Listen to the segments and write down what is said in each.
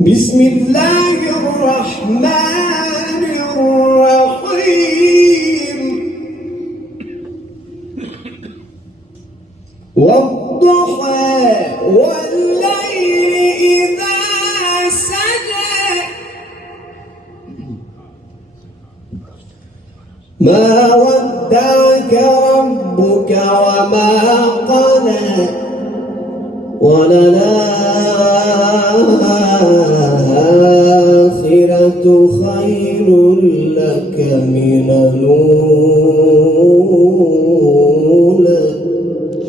بسم الله الرحمن الرحيم والضحى والليل إذا سجى ما ودعك ربك وما قلى وللآخرة خير لك من الأولى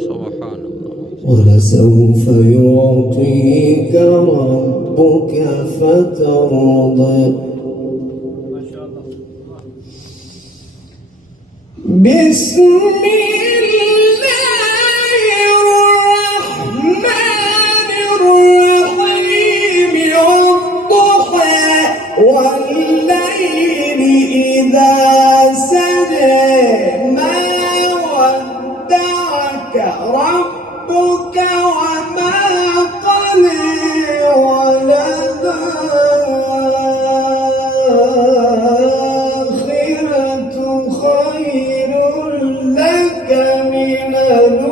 سبحان الله ولسوف يعطيك ربك فترضى بسم والليل إذا سجى ما ودعك ربك وما قلى وللآخرة خير لك من الأولى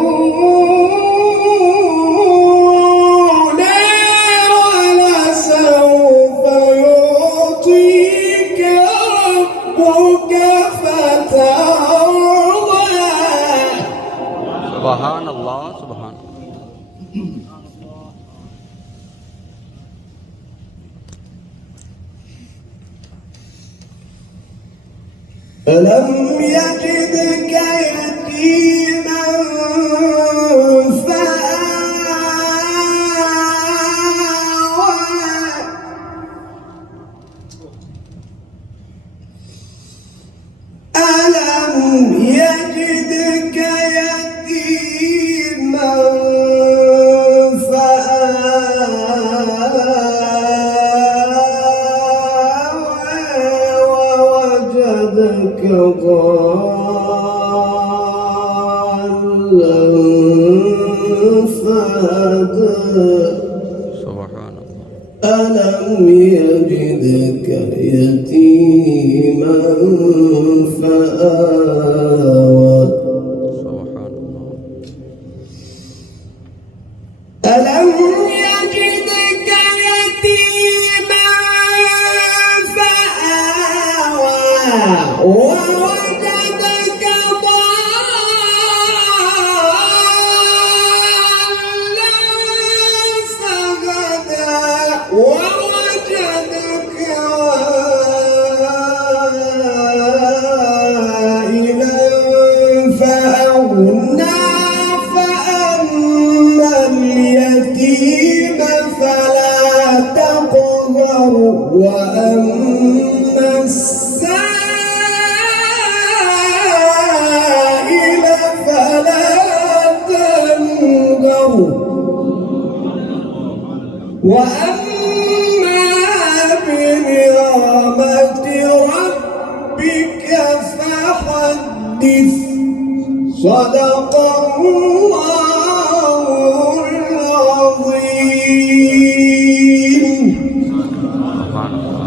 ولسوف يعطيك ربك فترضى سبحان الله سبحان الله ألم يجدك يتيما فآوى ألم يجدك يتيما ووجدك ضالا فهدى سبحان الله ألم يجدك يتيما فآوى سبحان الله ألم يجدك يتيما فآوى ووجدك ضالا فهدى ووجدك عائلا فأغنى فأما اليتيم فلا تقهر وأما السائل فلا تنهر وأما بنعمة ربك فحدث صدق الله العظيم. سبحان الله